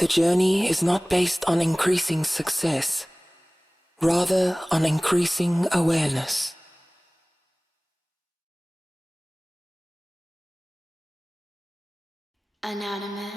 The journey is not based on increasing success, rather on increasing awareness. Anonymous.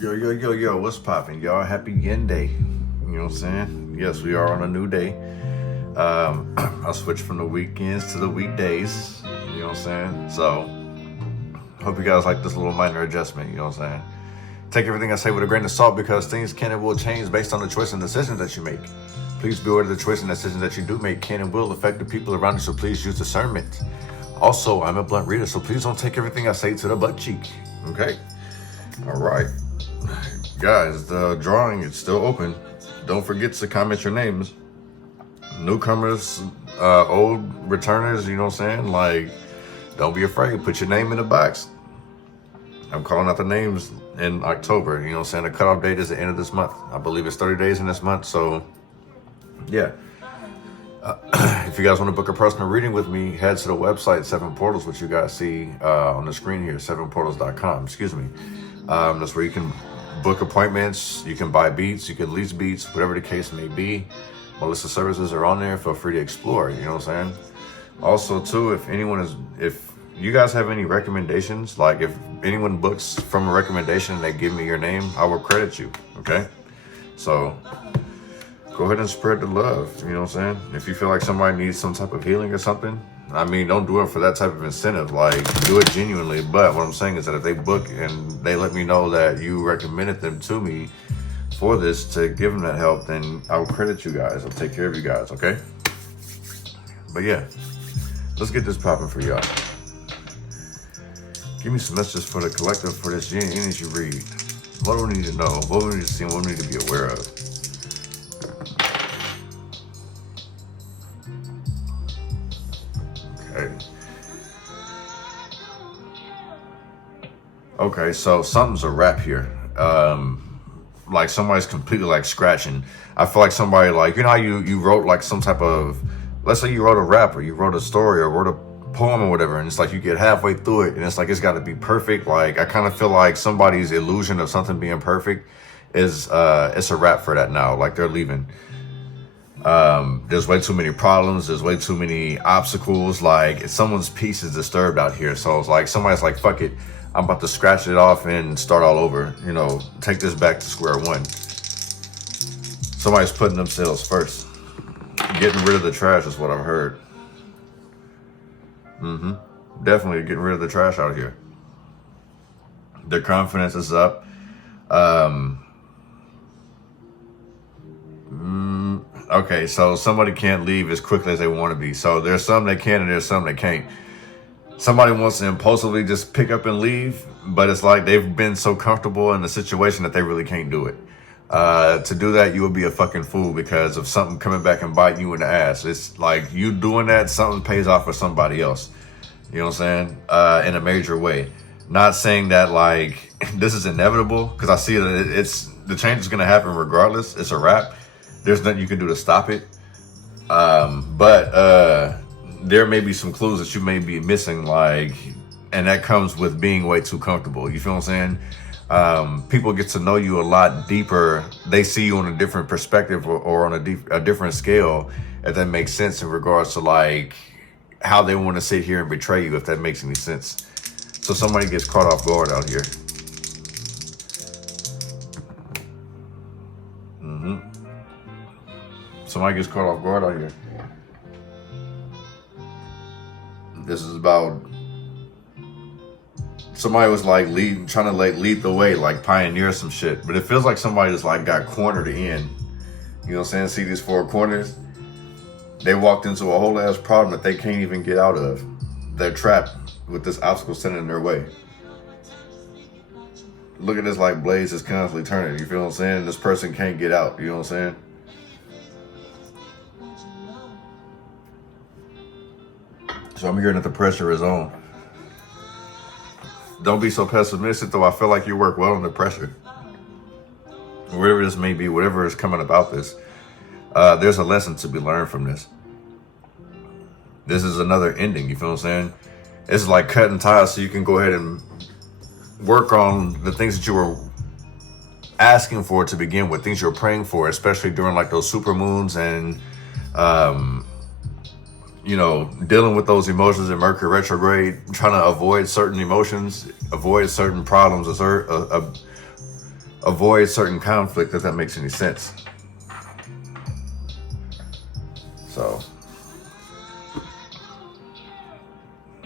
Yo, what's poppin', y'all? Happy Yen Day. You know what I'm saying? Yes, we are on a new day. I'll switch from the weekends to the weekdays. You know what I'm saying? So, hope you guys like this little minor adjustment. You know what I'm saying? Take everything I say with a grain of salt because things can and will change based on the choice and decisions that you make. Please be aware of the choice and decisions that you do make can and will affect the people around you, so please use discernment. Also, I'm a blunt reader, so please don't take everything I say to the butt cheek. Okay? All right. Guys, the drawing is still open. Don't forget to comment your names. Newcomers, old returners, you know what I'm saying? Like, don't be afraid. Put your name in the box. I'm calling out the names in October. You know what I'm saying? The cutoff date is the end of this month. I believe it's 30 days in this month. So, yeah. If you guys want to book a personal reading with me, head to the website, 7 Portals, which you guys see on the screen here, 7portals.com. Excuse me. That's where you can book appointments, you can buy beats, you can lease beats, whatever the case may be. My list of services are on there. Feel free to explore, you know what I'm saying? Also, too, if you guys have any recommendations, like if anyone books from a recommendation and they give me your name, I will credit you, okay? So, go ahead and spread the love, you know what I'm saying? If you feel like somebody needs some type of healing or something, I mean, don't do it for that type of incentive. Like, do it genuinely. But what I'm saying is that if they book and they let me know that you recommended them to me for this to give them that help, then I'll credit you guys. I'll take care of you guys, okay? But yeah, let's get this popping for y'all. Give me some messages for the collective for this yin energy read. What do we need to know? What do we need to see? What do we need to be aware of? Okay, so something's a rap here. Like somebody's completely like scratching. I feel like somebody like, you know how you wrote like some type of, let's say you wrote a rap or you wrote a story or wrote a poem or whatever, and it's like you get halfway through it and it's like it's got to be perfect. Like I kind of feel like somebody's illusion of something being perfect is it's a wrap for that now. Like they're leaving. There's way too many problems. There's way too many obstacles. Like someone's peace is disturbed out here. So it's like somebody's like, fuck it. I'm about to scratch it off and start all over. You know, take this back to square one. Somebody's putting themselves first. Getting rid of the trash is what I've heard. Definitely getting rid of the trash out here. Their confidence is up. Okay, so somebody can't leave as quickly as they want to be. So there's some that can and there's some that can't. Somebody wants to impulsively just pick up and leave, but it's like they've been so comfortable in the situation that they really can't do it. To do that, you would be a fucking fool because of something coming back and biting you in the ass. It's like you doing that, something pays off for somebody else. You know what I'm saying? In a major way. Not saying that like this is inevitable, because I see that the change is going to happen regardless. It's a wrap. There's nothing you can do to stop it. But there may be some clues that you may be missing, like, and that comes with being way too comfortable. You feel what I'm saying? People get to know you a lot deeper. They see you on a different perspective or on a different scale, if that makes sense in regards to like how they want to sit here and betray you, if that makes any sense. So somebody gets caught off guard out here. Somebody gets caught off guard out here. This is about somebody was like trying to like lead the way, like pioneer some shit. But it feels like somebody just like got cornered in. You know what I'm saying? See these 4 corners? They walked into a whole ass problem that they can't even get out of. They're trapped with this obstacle sitting in their way. Look at this like blaze is constantly turning. You feel what I'm saying? This person can't get out. You know what I'm saying? So I'm hearing that the pressure is on. Don't be so pessimistic, though. I feel like you work well under pressure. Whatever this may be, whatever is coming about this, there's a lesson to be learned from this. This is another ending, you feel what I'm saying? It's like cutting ties so you can go ahead and work on the things that you were asking for to begin with, things you're praying for, especially during like those super moons and you know, dealing with those emotions in Mercury retrograde, trying to avoid certain emotions, avoid certain problems, avoid certain conflict, if that makes any sense. So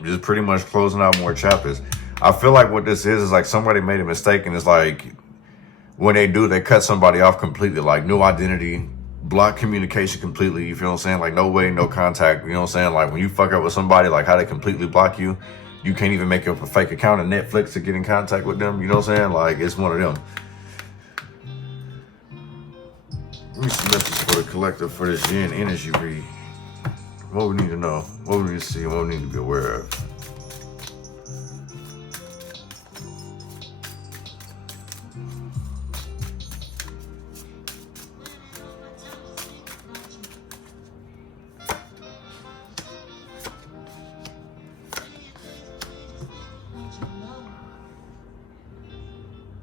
just pretty much closing out more chapters. I feel like what this is like somebody made a mistake, and it's like when they do, they cut somebody off completely, like new identity, block communication completely, you feel what I'm saying? Like no way, no contact, you know what I'm saying? Like when you fuck up with somebody, like how they completely block you, you can't even make up a fake account on Netflix to get in contact with them, you know what I'm saying? Like it's one of them. Let me see messages for the collective for this yin energy read. What we need to know, what we need to see, what we need to be aware of.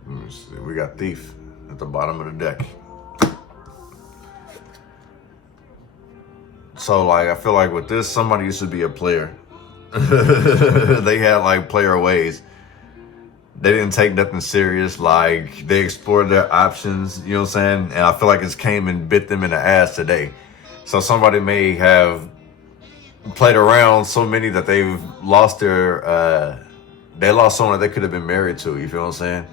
Let me see, we got Thief at the bottom of the deck. So like, I feel like with this, somebody used to be a player. They had like player ways. They didn't take nothing serious. Like they explored their options, you know what I'm saying? And I feel like it's came and bit them in the ass today. So somebody may have played around so many that they've lost their, they lost someone that they could have been married to, you feel what I'm saying?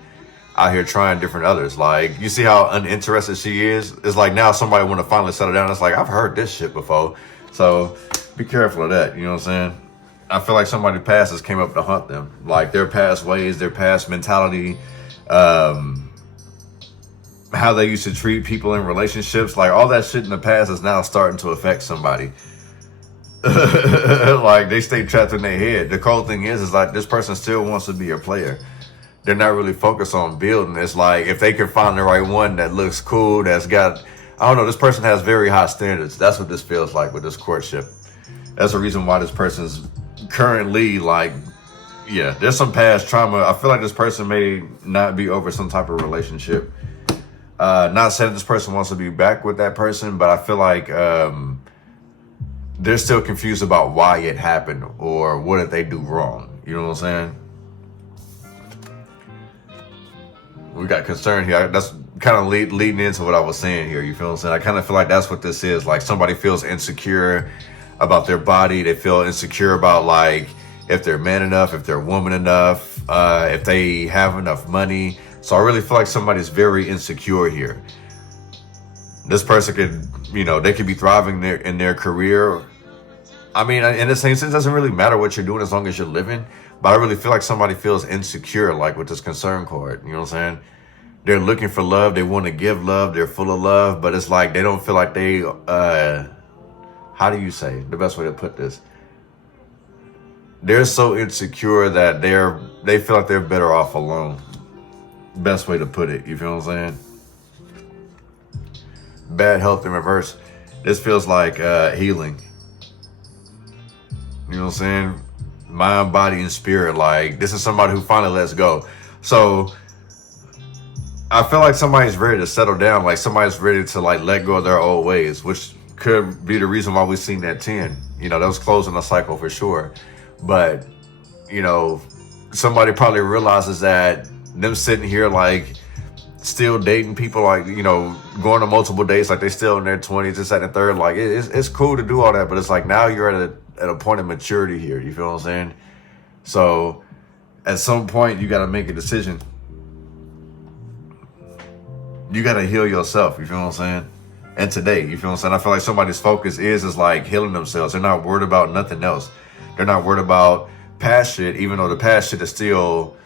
Out here trying different others. Like you see how uninterested she is? It's like now somebody want to finally settle down. It's like, I've heard this shit before. So be careful of that, you know what I'm saying? I feel like somebody past us came up to hunt them. Like their past ways, their past mentality, how they used to treat people in relationships, like all that shit in the past is now starting to affect somebody. Like they stay trapped in their head. The cold thing is like this person still wants to be a player. They're not really focused on building. It's like if they can find the right one that looks cool, that's got, I don't know, this person has very high standards. That's what this feels like with this courtship. That's the reason why this person's currently like, yeah, there's some past trauma. I feel like this person may not be over some type of relationship. Not saying this person wants to be back with that person, but I feel like they're still confused about why it happened or what did they do wrong. You know what I'm saying? We got concern here. That's kind of leading into what I was saying here. You feel what I'm saying? I kind of feel like that's what this is. Like somebody feels insecure about their body. They feel insecure about like if they're man enough, if they're woman enough, if they have enough money. So I really feel like somebody's very insecure here. This person could, you know, they could be thriving in their career. I mean, in the same sense, it doesn't really matter what you're doing as long as you're living. But I really feel like somebody feels insecure, like with this concern card. You know what I'm saying? They're looking for love. They want to give love. They're full of love. But it's like they don't feel like they, how do you say the best way to put this? They're so insecure that they feel like they're better off alone. Best way to put it. You feel what I'm saying? Bad health in reverse. This feels like healing. You know what I'm saying? Mind, body, and spirit. Like this is somebody who finally lets go. So I feel like somebody's ready to settle down. Like somebody's ready to like let go of their old ways, which could be the reason why we've seen that 10. You know, that was closing the cycle for sure. But you know, somebody probably realizes that them sitting here like still dating people, like, you know, going on multiple dates, like they still in their 20s, this, that, and the third. Like it's cool to do all that, but it's like now you're at a point of maturity here. You feel what I'm saying? So at some point you got to make a decision. You got to heal yourself. You feel what I'm saying? And today, you feel what I'm saying? I feel like somebody's focus is like healing themselves. They're not worried about nothing else. They're not worried about past shit, even though the past shit is still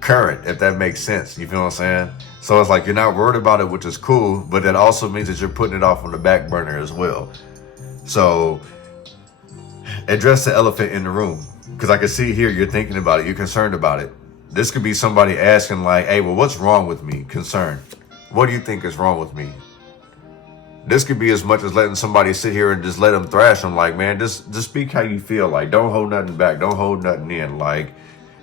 current, if that makes sense. You feel what I'm saying? So it's like you're not worried about it, which is cool, but that also means that you're putting it off on the back burner as well. So address the elephant in the room, because I can see here you're thinking about it. You're concerned about it. This could be somebody asking like, hey, well, what's wrong with me? Concern. What do you think is wrong with me? This could be as much as letting somebody sit here and just let them thrash them. Like, man, just speak how you feel. Like, don't hold nothing back. Don't hold nothing in. Like,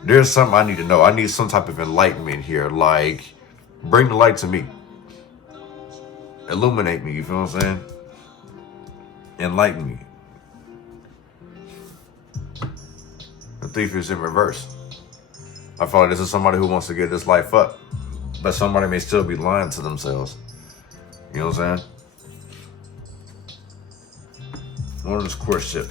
there's something I need to know. I need some type of enlightenment here. Like, bring the light to me. Illuminate me. You feel what I'm saying? Enlighten me. The thief is in reverse. I feel like this is somebody who wants to get this life up, but somebody may still be lying to themselves. You know what I'm saying? What is this courtship?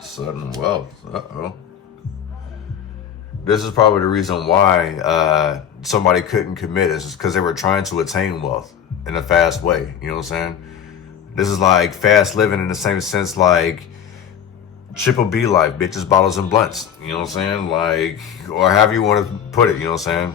Sudden wealth. Uh-oh. This is probably the reason why somebody couldn't commit, is because they were trying to attain wealth in a fast way. You know what I'm saying? This is like fast living in the same sense like triple B life, bitches, bottles, and blunts. You know what I'm saying? Like, or however you want to put it, you know what I'm saying?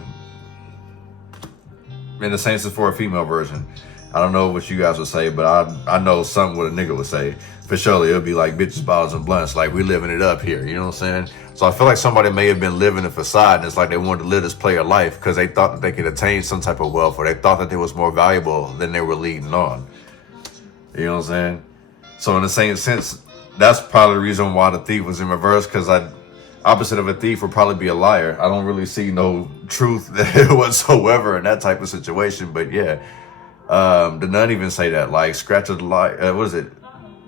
In the same sense for a female version. I don't know what you guys would say, but I know something what a nigga would say. For sure, it'll be like bitches, bottles, and blunts. Like, we living it up here. You know what I'm saying? So I feel like somebody may have been living a facade, and it's like they wanted to live this player life because they thought that they could attain some type of wealth, or they thought that they was more valuable than they were leading on. You know what I'm saying? So in the same sense, that's probably the reason why the thief was in reverse, because opposite of a thief would probably be a liar. I don't really see no truth whatsoever in that type of situation. But yeah, did not even say that. Like, scratch a lie. What is it?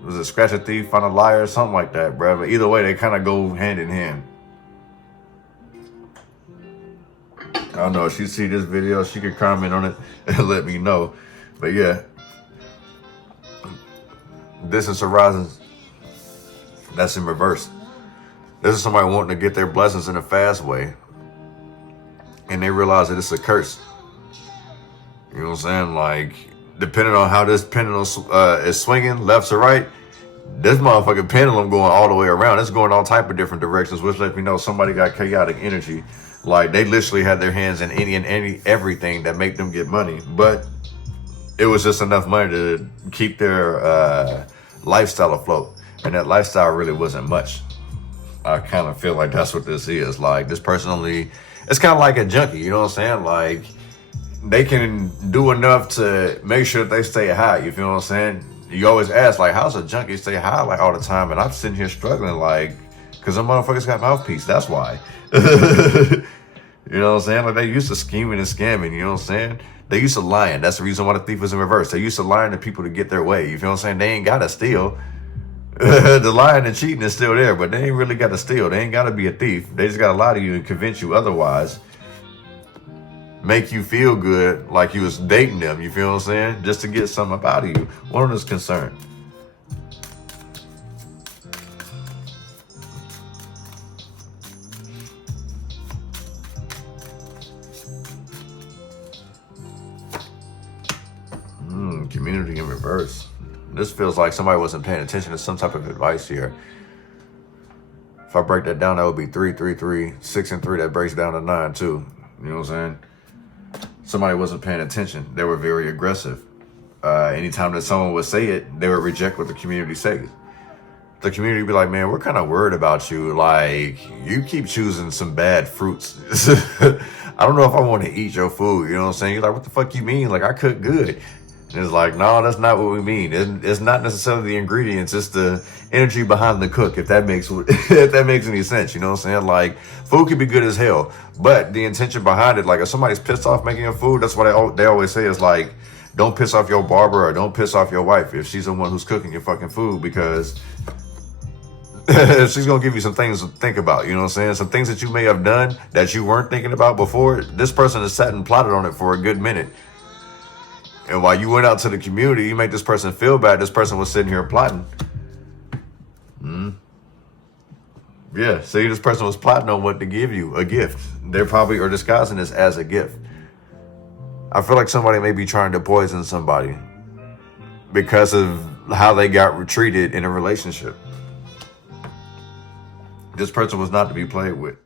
Was it scratch a thief, find a liar, or something like that, bro? But either way, they kind of go hand in hand. I don't know. If she see this video, she could comment on it and let me know. But yeah, business arises. That's in reverse. This is somebody wanting to get their blessings in a fast way, and they realize that it's a curse. You know what I'm saying? Like, depending on how this pendulum is swinging, left to right, this motherfucking pendulum going all the way around. It's going all type of different directions, which lets me know somebody got chaotic energy. Like, they literally had their hands in everything that make them get money, but it was just enough money to keep their lifestyle afloat, and that lifestyle really wasn't much. I kind of feel like that's what this is. Like, this person only, it's kind of like a junkie, you know what I'm saying? Like, they can do enough to make sure that they stay high, you feel what I'm saying? You always ask, like, how's a junkie stay high like all the time? And I'm sitting here struggling, like, because them motherfuckers got mouthpiece, that's why. You know what I'm saying? Like, they used to scheming and scamming, you know what I'm saying? They used to lying. That's the reason why the thief was in reverse. They used to lying to people to get their way, you feel what I'm saying? They ain't got to steal. The lying and cheating is still there, but they ain't really got to steal. They ain't got to be a thief. They just got to lie to you and convince you otherwise. Make you feel good like you was dating them, you feel what I'm saying? Just to get something up out of you. One is concerned. Community in reverse. This feels like somebody wasn't paying attention to some type of advice here. If I break that down, that would be 3, 3, 3, 6, and 3. That breaks down to 9 too. You know what I'm saying? Somebody wasn't paying attention. They were very aggressive. Anytime that someone would say it, they would reject what the community says. The community would be like, man, we're kind of worried about you. Like, you keep choosing some bad fruits. I don't know if I want to eat your food. You know what I'm saying? You're like, what the fuck you mean? Like, I cook good. And it's like, no, that's not what we mean. It's not necessarily the ingredients. It's the energy behind the cook, if that makes any sense. You know what I'm saying? Like, food can be good as hell, but the intention behind it, like, if somebody's pissed off making a food, that's what they always say is like, don't piss off your barber or don't piss off your wife if she's the one who's cooking your fucking food, because she's going to give you some things to think about. You know what I'm saying? Some things that you may have done that you weren't thinking about before. This person has sat and plotted on it for a good minute. And while you went out to the community, you make this person feel bad. This person was sitting here plotting. Yeah, see, this person was plotting on what to give you, a gift. They probably are disguising this as a gift. I feel like somebody may be trying to poison somebody because of how they got treated in a relationship. This person was not to be played with.